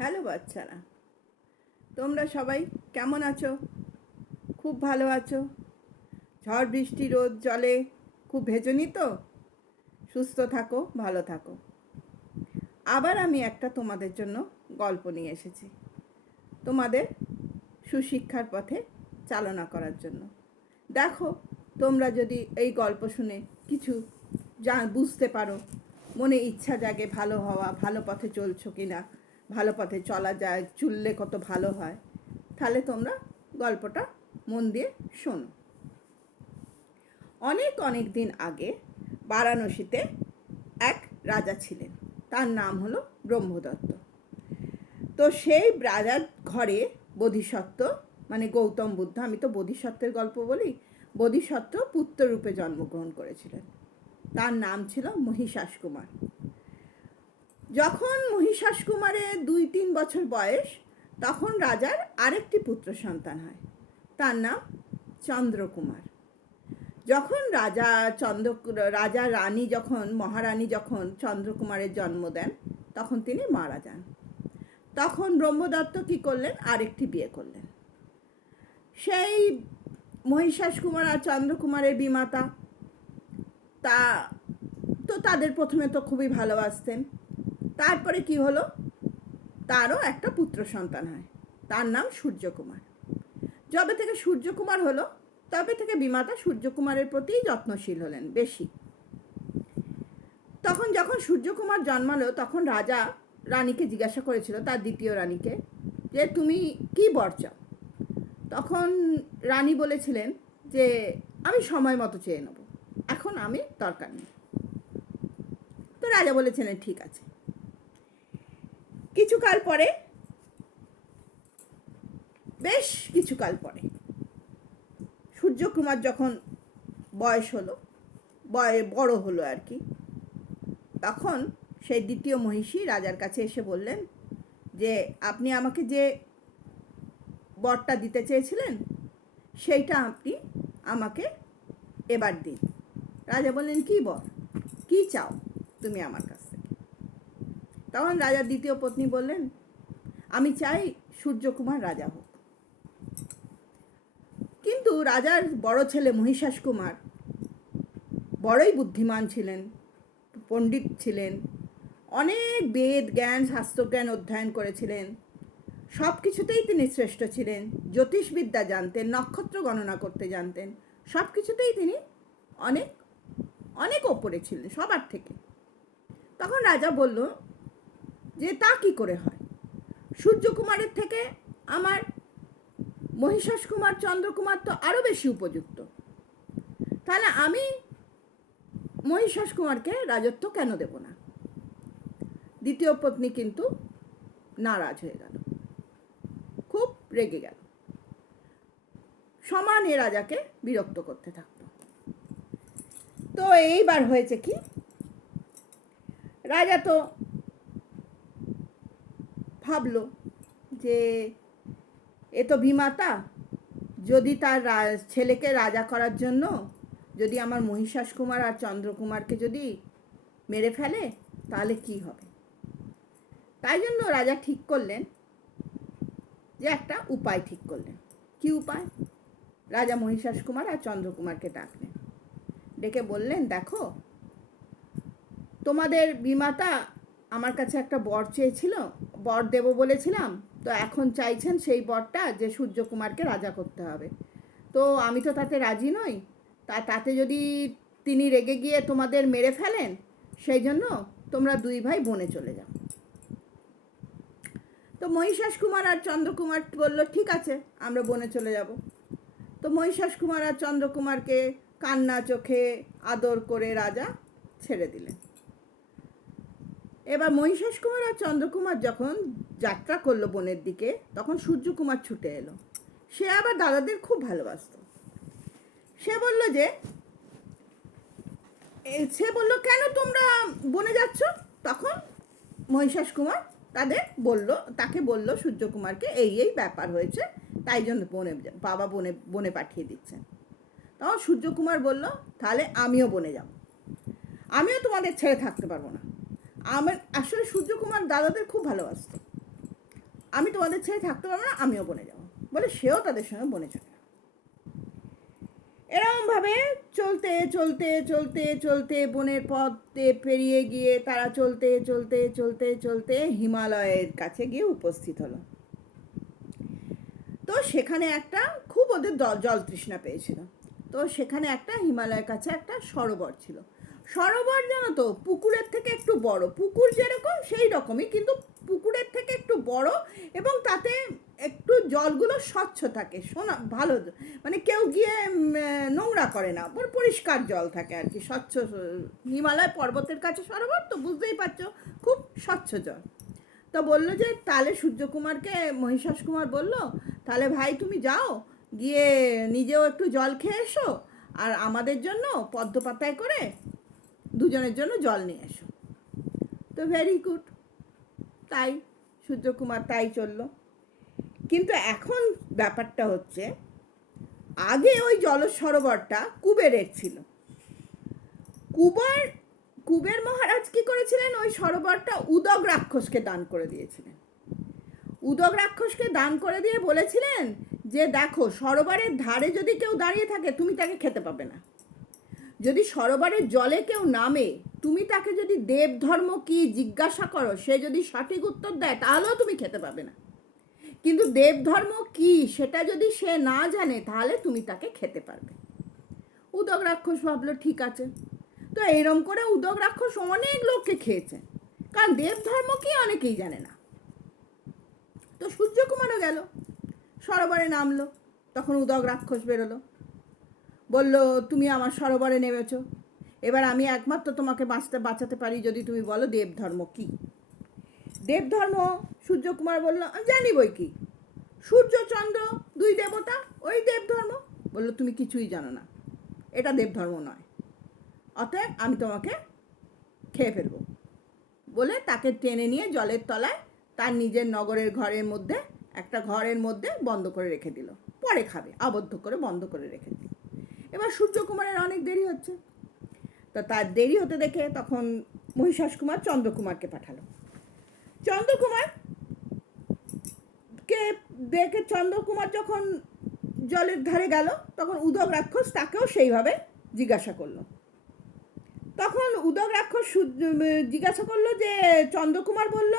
Hello বাচ্চারা, তোমরা সবাই কেমন আছো? খুব ভালো আছো? ঝড় বৃষ্টি রোদ জলে খুব ভেজনি তো? সুস্থ থাকো, ভালো থাকো। আবার আমি একটা তোমাদের জন্য গল্প নিয়ে এসেছি, তোমাদের সুশিক্ষার পথে চালনা করার জন্য। দেখো, তোমরা যদি এই গল্প শুনে কিছু বুঝতে পারো, মনে ইচ্ছা জাগে ভালো হওয়া, ভালো পথে চলছো কি না, ভালো পথে চলা যায়, চললে কত ভালো হয়, তাহলে তোমরা গল্পটা মন দিয়ে শোনো। অনেক অনেক দিন আগে বারাণসীতে এক রাজা ছিলেন, তার নাম হলো ব্রহ্মদত্ত। তো সেই রাজার ঘরে বোধিসত্ত্ব মানে গৌতম বুদ্ধ, আমি তো বোধিসত্ত্বের গল্প বলি, বোধিসত্ত্ব পুত্ররূপে জন্মগ্রহণ করেছিলেন। তার নাম ছিল মহিষাস কুমার। যখন মহিষাস কুমারের 2-3 বছর বয়স, তখন রাজার আরেকটি পুত্র সন্তান হয়, তার নাম চন্দ্রকুমার। যখন রাজা রানী যখন মহারানী যখন চন্দ্রকুমারের জন্ম দেন, তখন তিনি মারা যান। তখন ব্রহ্মদত্ত কি করলেন? আরেকটি বিয়ে করলেন। সেই মহিষাস কুমার আর চন্দ্রকুমারের বিমাতা তা তো তাদের প্রথমে তো খুবই ভালোবাসতেন। তারপরে কি হলো, তারও একটা পুত্র সন্তান হয়, তার নাম সূর্যকুমার। যবে থেকে সূর্যকুমার হলো, তবে থেকে বিমাতা সূর্যকুমারের প্রতি যত্নশীল হলেন বেশি। তখন যখন সূর্যকুমার জন্মালো, তখন রাজা রানীকে জিজ্ঞাসা করেছিল, তার দ্বিতীয় রানীকে, যে তুমি কি বর চাও? তখন রানী বলেছিলেন যে আমি সময় মতো চেয়ে নেব, এখন আমি দরকার নেই। তো রাজা বলেছিলেন ঠিক আছে। কিছুকাল পরে, বেশ কিছুকাল পরে, সূর্যকুমার যখন বয়স হলো, বড় হলো আর কি, তখন সেই দ্বিতীয় মহিষী রাজার কাছে এসে বললেন যে আপনি আমাকে যে বরটা দিতে চেয়েছিলেন, সেইটা আপনি আমাকে এবার দিন। রাজা বললেন কি বর, কি চাও তুমি আমার কাছ থেকে? তখন রাজার দ্বিতীয় পত্নী বললেন, আমি চাই সূর্যকুমার রাজা হোক। কিন্তু রাজার বড় ছেলে মহিষাস কুমার বড়ই বুদ্ধিমান ছিলেন, পণ্ডিত ছিলেন, অনেক বেদ জ্ঞান শাস্ত্রজ্ঞান অধ্যয়ন করেছিলেন, সব কিছুতেই তিনি শ্রেষ্ঠ ছিলেন, জ্যোতিষবিদ্যা জানতেন, নক্ষত্র গণনা করতে জানতেন, সব কিছুতেই তিনি অনেক অনেক ওপরে ছিলেন সবার থেকে। তখন রাজা বলল যে তা কি করে হয়, সূর্যকুমারের থেকে আমার মহিষাস কুমার চন্দ্রকুমার তো আরও বেশি উপযুক্ত, তাহলে আমি মহিষাস কুমারকে রাজত্ব কেন দেব না? দ্বিতীয় পত্নী কিন্তু নারাজ হয়ে গেল, খুব রেগে গেল, সমানে রাজাকে বিরক্ত করতে থাকতো। তো এইবার হয়েছে কি, রাজা তো ভাবলো যে এ তো বিমাতা, যদি তার ছেলেকে রাজা করার জন্য যদি আমার মহিষাস কুমার আর চন্দ্রকুমারকে যদি মেরে ফেলে, তাহলে কি হবে? তাই জন্য রাজা ঠিক করলেন যে একটা উপায় ঠিক করলেন। কি উপায়? রাজা মহিষাস কুমার আর চন্দ্রকুমারকে ডাকলেন, ডেকে বললেন, দেখো, তোমাদের বিমাতা আমার কাছে একটা বর চেয়েছিল, বর দেব বলেছিলাম, তো এখন চাইছেন সেই বরটা যে সূর্যকুমারকে রাজা করতে হবে। তো আমি তো তাতে রাজি নই, তাতে যদি তিনি রেগে গিয়ে তোমাদের মেরে ফেলেন, সেই জন্য তোমরা দুই ভাই বনে চলে যাও। তো মহিষাস কুমার আর চন্দ্রকুমার বলল ঠিক আছে, আমরা বনে চলে যাব। তো মহিষাস কুমার আর চন্দ্রকুমারকে কান্না চোখে আদর করে রাজা ছেড়ে দিলেন। এবার মহিষাস কুমার আর চন্দ্রকুমার যখন যাত্রা করলো বনের দিকে, তখন সূর্যকুমার ছুটে এলো। সে আবার দাদাদের খুব ভালোবাসত। সে বলল কেন তোমরা বনে যাচ্ছ? তখন মহিষাস কুমার তাকে বলল সূর্যকুমারকে এই এই ব্যাপার হয়েছে, তাই জন্য বাবা বনে পাঠিয়ে দিচ্ছেন। তখন সূর্যকুমার বলল, তাহলে আমিও বনে যাব, আমিও তোমাদের ছেড়ে থাকতে পারবো না। আসলে সূর্যকুমার দাদাদের খুব ভালোবাসত, আমি তোমাদের ছেড়ে থাকতে পারবো না, আমিও বনে যাবো, বলে সেও তাদের সঙ্গে বনে চলে। এরকমভাবে চলতে চলতে চলতে চলতে বনের পথে পেরিয়ে গিয়ে তারা চলতে চলতে চলতে চলতে হিমালয়ের কাছে গিয়ে উপস্থিত হলো। তো সেখানে একটা খুব ওদের জল তৃষ্ণা পেয়েছিল। তো সেখানে একটা হিমালয়ের কাছে একটা সরোবর ছিল। সরোবর জানো তো পুকুরের থেকে একটু বড়, পুকুর যেরকম সেই রকমই, কিন্তু পুকুরের থেকে একটু বড়, এবং তাতে একটু জলগুলো স্বচ্ছ থাকে, ভালো, মানে কেউ গিয়ে নোংরা করে না, পরিষ্কার জল থাকে আর কি, স্বচ্ছ। হিমালয় পর্বতের কাছে সরোবর তো বুঝতেই পারছো, খুব স্বচ্ছ জল। তো বললো যে তাহলে সূর্যকুমারকে মহিষাস কুমার বলল, তাহলে ভাই তুমি যাও, গিয়ে নিজেও একটু জল খেয়ে এসো, আর আমাদের জন্য পদ্ম পাতায় করে দুজনের জন্য জল নিয়ে এসো। তো ভেরি গুড, তাই সূর্যকুমার তাই চলল। কিন্তু এখন ব্যাপারটা হচ্ছে, আগে ওই জল সরোবরটা কুবেরের ছিল। কুবের মহারাজ কি করেছিলেন, ওই সরোবরটা উদক রাক্ষসকে দান করে দিয়েছিলেন। উদক রাক্ষসকে দান করে দিয়ে বলেছিলেন যে দেখো, সরোবরের ধারে যদি কেউ দাঁড়িয়ে থাকে তুমি তাকে খেতে পাবে না, যদি সরোবরের জলে কেউ নামে তুমি তাকে যদি দেব ধর্ম কি জিজ্ঞাসা করো, সে যদি সঠিক উত্তর দেয় তাহলেও তুমি খেতে পাবে না, কিন্তু দেব ধর্ম কি সেটা যদি সে না জানে তাহলে তুমি তাকে খেতে পারবে। উদক রাক্ষস ভাবলো ঠিক আছে। তো এরম করে উদক রাক্ষস অনেক লোককে খেয়েছে, কারণ দেব ধর্ম কি অনেকেই জানে না। তো সূর্যকুমারও গেল, সরোবরে নামলো, তখন উদক রাক্ষস বেরোলো, বলল তুমি আমার সরোবরে নেমেছ, এবার আমি একমাত্র তোমাকে বাঁচাতে পারি যদি তুমি বলো দেব ধর্ম কি। দেব ধর্ম সূর্যকুমার বলল জানি বই কি, সূর্য চন্দ্র দুই দেবতা, ওই দেব ধর্ম। বলল তুমি কিছুই জানো না, এটা দেব ধর্ম নয়, অতএব আমি তোমাকে খেয়ে ফেলবো, বলে তাকে টেনে নিয়ে জলের তলায় তার নিজের নগরের ঘরের মধ্যে, একটা ঘরের মধ্যে বন্ধ করে রেখে দিল, পরে খাবে, আবদ্ধ করে বন্ধ করে রেখে দিল। এবার সূর্যকুমারের অনেক দেরি হচ্ছে, তো তার দেরি হতে দেখে তখন মহিষাস কুমার চন্দ্রকুমারকে পাঠালো। চন্দ্রকুমারকে দেখে চন্দ্রকুমার যখন জলের ধারে গেল, তখন উদক রাক্ষস তাকেও সেইভাবে জিজ্ঞাসা করলো। তখন উদক রাক্ষস জিজ্ঞাসা করলো যে, চন্দ্রকুমার বলল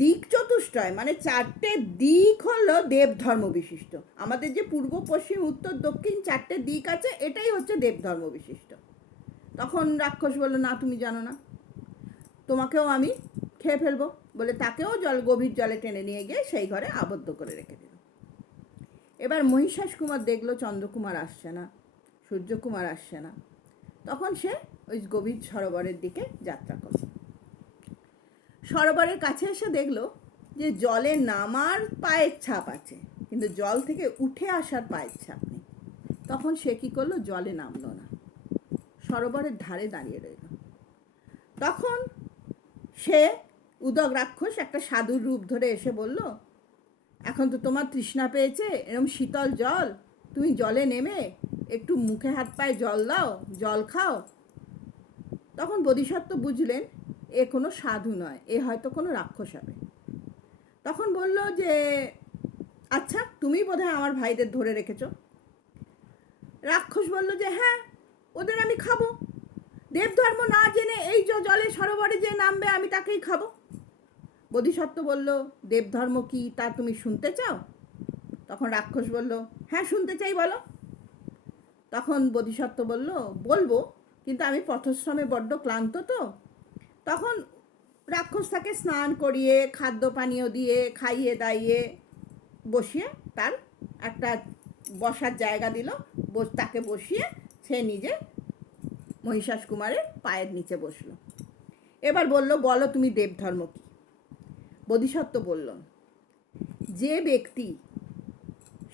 দিক চতুষ্টয়, মানে চারটে দিক হলো দেব ধর্ম বিশিষ্ট, আমাদের যে পূর্ব পশ্চিম উত্তর দক্ষিণ চারটে দিক আছে, এটাই হচ্ছে দেব ধর্ম বিশিষ্ট। তখন রাক্ষস বলল না তুমি জানো না, তোমাকেও আমি খেয়ে ফেলবো, বলে তাকেও গভীর জলে টেনে নিয়ে গিয়ে সেই ঘরে আবদ্ধ করে রেখে দিল। এবার মহিষাস কুমার দেখলো চন্দ্রকুমার আসছে না, সূর্যকুমার আসছে না, তখন সে ওই গভীর সরোবরের দিকে যাত্রা করল। সরোবরের কাছে এসে দেখলো যে জলে নামার পায়ের ছাপ আছে, কিন্তু জল থেকে উঠে আসার পায়ের ছাপ নেই। তখন সে কি করলো, জলে নামলো না, সরোবরের ধারে দাঁড়িয়ে রইল। তখন সে উদক রাক্ষস একটা সাধুর রূপ ধরে এসে বলল, এখন তো তোমার তৃষ্ণা পেয়েছে, এরকম শীতল জল, তুমি জলে নেমে একটু মুখে হাত পায়ে জল দাও, জল খাও। তখন বোধিসত্ত্ব বুঝলেন এ কোনো সাধু নয়, এ হয়তো কোনো রাক্ষস হবে। তখন বলল যে আচ্ছা তুমি বোধহয় আমার ভাইদের ধরে রেখেছ। রাক্ষস বলল যে হ্যাঁ, ওদের আমি খাবো, দেবধর্ম না জেনে এই জলে সরোবরে যে নামবে আমি তাকেই খাবো। বোধিসত্ত্ব বলল দেবধর্ম কি তা তুমি শুনতে চাও? তখন রাক্ষস বলল হ্যাঁ শুনতে চাই, বলো। তখন বোধিসত্ত্ব বলল বলবো, কিন্তু আমি পথশ্রমে বড্ড ক্লান্ত। তো তখন রাক্ষস তাকে স্নান করিয়ে খাদ্য পানীয় দিয়ে খাইয়ে দাইয়ে বসিয়ে তার একটা বসার জায়গা দিল, তাকে বসিয়ে সে নিজে মহিষাস কুমারের পায়ের নিচে বসলো। এবার বলল বলো তুমি দেবধর্ম কি? বোধিসত্ত্ব বলল যে ব্যক্তি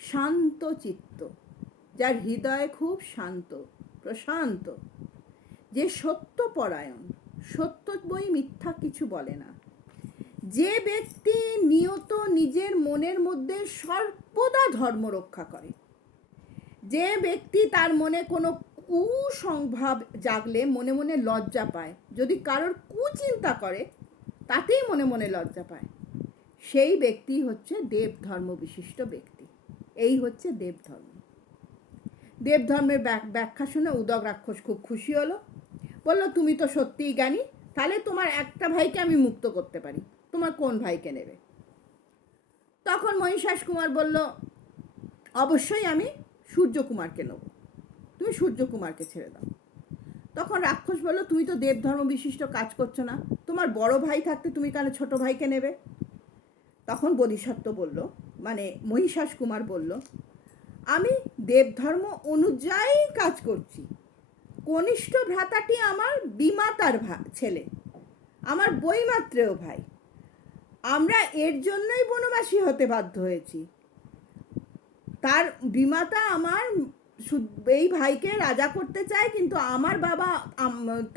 শান্ত চিত্ত, যার হৃদয় খুব শান্ত প্রশান্ত, যে সত্যপরায়ণ, সত্য বই মিথ্যা কিছু বলে না, যে ব্যক্তি নিয়ত নিজের মনের মধ্যে সর্বদা ধর্ম রক্ষা করে, যে ব্যক্তি তার মনে কোনো কুসংভাব জাগলে মনে মনে লজ্জা পায়, যদি কারোর কুচিন্তা করে তাতেই মনে মনে লজ্জা পায়, সেই ব্যক্তি হচ্ছে দেব ধর্ম বিশিষ্ট ব্যক্তি। এই হচ্ছে দেব ধর্ম। দেব ধর্মের ব্যাখ্যা শুনে উদক রাক্ষস খুব খুশি হলো, বলল তুমি তো সত্যিই জ্ঞানী, তাহলে তোমার একটা ভাইকে আমি মুক্ত করতে পারি, তোমার কোন ভাইকে নেবে? তখন মহিষাস কুমার বলল, অবশ্যই আমি সূর্যকুমারকে নেব, তুমি সূর্যকুমারকে ছেড়ে দাও। তখন রাক্ষস বলল, তুমি তো দেব ধর্ম বিশিষ্ট কাজ করছো না, তোমার বড় ভাই থাকতে তুমি কেন ছোট ভাইকে নেবে? তখন বোধিসত্ত্ব বলল, মানে মহিষাস কুমার বলল, আমি দেব ধর্ম অনুযায়ী কাজ করছি। কনিষ্ঠ ভ্রাতাটি আমার বিমাতার ছেলে, আমার বইমাত্রেয় ভাই। আমরা এর জন্যই বনবাসী হতে বাধ্য হয়েছি। তার বিমাতা আমার এই ভাইকে রাজা করতে চায়, কিন্তু আমার বাবা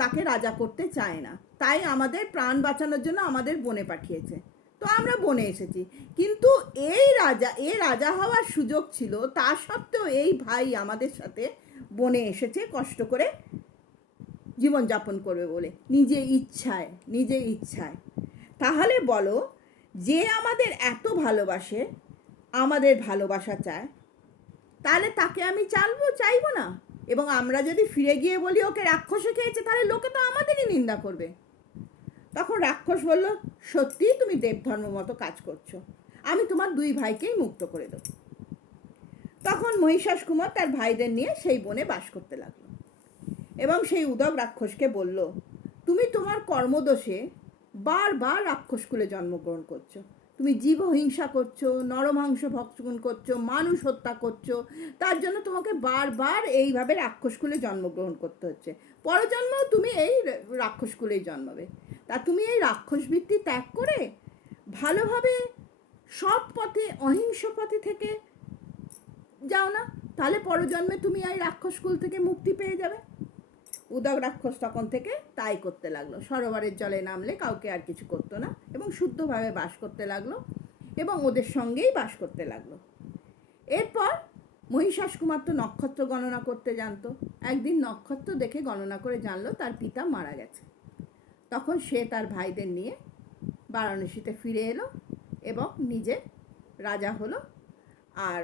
তাকে রাজা করতে চায় না, তাই আমাদের প্রাণ বাঁচানোর জন্য আমাদের বনে পাঠিয়েছে। তো আমরা বনে এসেছি, কিন্তু এ রাজা হওয়ার সুযোগ ছিল, তা সত্ত্বেও এই ভাই আমাদের সাথে বনে এসেছে কষ্ট করে জীবনযাপন করবে বলে, নিজে ইচ্ছায়। তাহলে বলো, যে আমাদের এত ভালোবাসে, আমাদের ভালোবাসা চায়, তাহলে তাকে আমি চাইবো না? এবং আমরা যদি ফিরে গিয়ে বলি ওকে রাক্ষসে খেয়েছে, তাহলে লোকে তো আমাদেরই নিন্দা করবে। তখন রাক্ষস বলল, সত্যিই তুমি দেবধর্ম মতো কাজ করছো, আমি তোমার দুই ভাইকেই মুক্ত করে দেব। তখন মহিষাস কুমার তার ভাইদের নিয়ে সেই বনে বাস করতে লাগলো এবং সেই উদক রাক্ষসকে বলল, তুমি তোমার কর্মদোষে বারবার রাক্ষসকুলে জন্মগ্রহণ করছো। তুমি জীবহিংসা করছো, নরমাংস ভক্ষণ করছো, মানুষ হত্যা করছো, তার জন্য তোমাকে বারবার এইভাবে রাক্ষসকুলে জন্মগ্রহণ করতে হচ্ছে। পরজন্মেও তুমি এই রাক্ষসকুলেই জন্মাবে। তা তুমি এই রাক্ষস বৃত্তি ত্যাগ করে ভালোভাবে সৎ পথে, অহিংস পথে থেকে যাও না, তাহলে পরজন্মে তুমি এই রাক্ষসকুল থেকে মুক্তি পেয়ে যাবে। উদক রাক্ষস তখন থেকে তাই করতে লাগলো, সরোবরের জলে নামলে কাউকে আর কিছু করতো না এবং শুদ্ধভাবে বাস করতে লাগলো এবং ওদের সঙ্গেই বাস করতে লাগলো। এরপর মহিষাস কুমার তো নক্ষত্র গণনা করতে জানতো। একদিন নক্ষত্র দেখে গণনা করে জানলো তার পিতা মারা গেছে। তখন সে তার ভাইদের নিয়ে বারাণসীতে ফিরে এলো এবং নিজে রাজা হলো, আর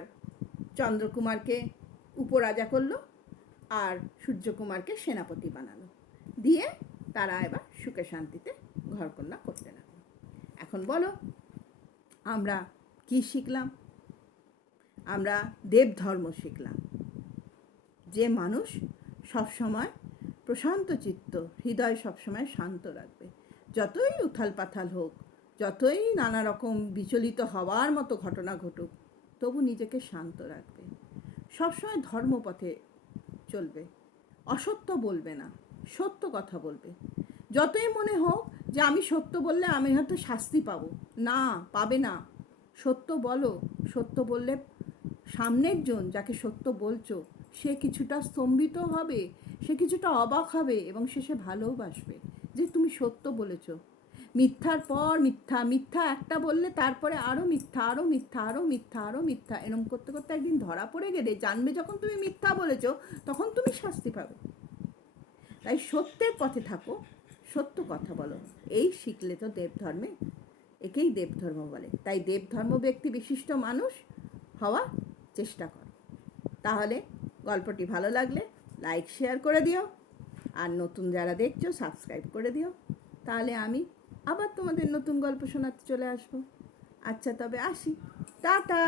চন্দ্রকুমারকে উপরাজা করলো, আর সূর্যকুমারকে সেনাপতি বানালো, দিয়ে তারা এবার সুখে শান্তিতে ঘরকন্যা করতে লাগলো। এখন বলো, আমরা কি শিখলাম? আমরা দেব ধর্ম শিখলাম, যে মানুষ সবসময় প্রশান্ত চিত্ত, হৃদয় সবসময় শান্ত রাখবে। যতই উথাল পাথাল হোক, যতই নানা রকম বিচলিত হওয়ার মতো ঘটনা ঘটুক, তবু নিজেকে শান্ত রাখবে। সবসময় ধর্মপথে চলবে, অসত্য বলবে না, সত্য কথা বলবে। যতই মনে হোক যে আমি সত্য বললে আমি হয়তো শাস্তি পাবো, না, পাবে না। সত্য বলো, সত্য বললে সামনের জন যাকে সত্য বলছো সে কিছুটা স্তম্ভিত হবে, সে কিছুটা অবাক হবে এবং শেষে ভালোবাসবে যে তুমি সত্য বলেছ। মিথ্যার পর মিথ্যা, মিথ্যা একটা বললে তারপরে আরও মিথ্যা, আরও মিথ্যা, আরও মিথ্যা, আরও মিথ্যা, এরম করতে করতে একদিন ধরা পড়ে গেলে জানবে যখন তুমি মিথ্যা বলেছ তখন তুমি শাস্তি পাবে। তাই সত্যের পথে থাকো, সত্য কথা বলো, এই শিখলে তো দেবধর্মে, একেই দেবধর্ম বলে। তাই দেবধর্ম ব্যক্তি বিশিষ্ট মানুষ হওয়ার চেষ্টা করো। তাহলে গল্পটি ভালো লাগলে লাইক শেয়ার করে দিও, আর নতুন যারা দেখছো সাবস্ক্রাইব করে দিও, তাহলে আমি আবার তোমাদের নতুন গল্প শোনাতে চলে আসবো। আচ্ছা, তবে আসি, টাটা।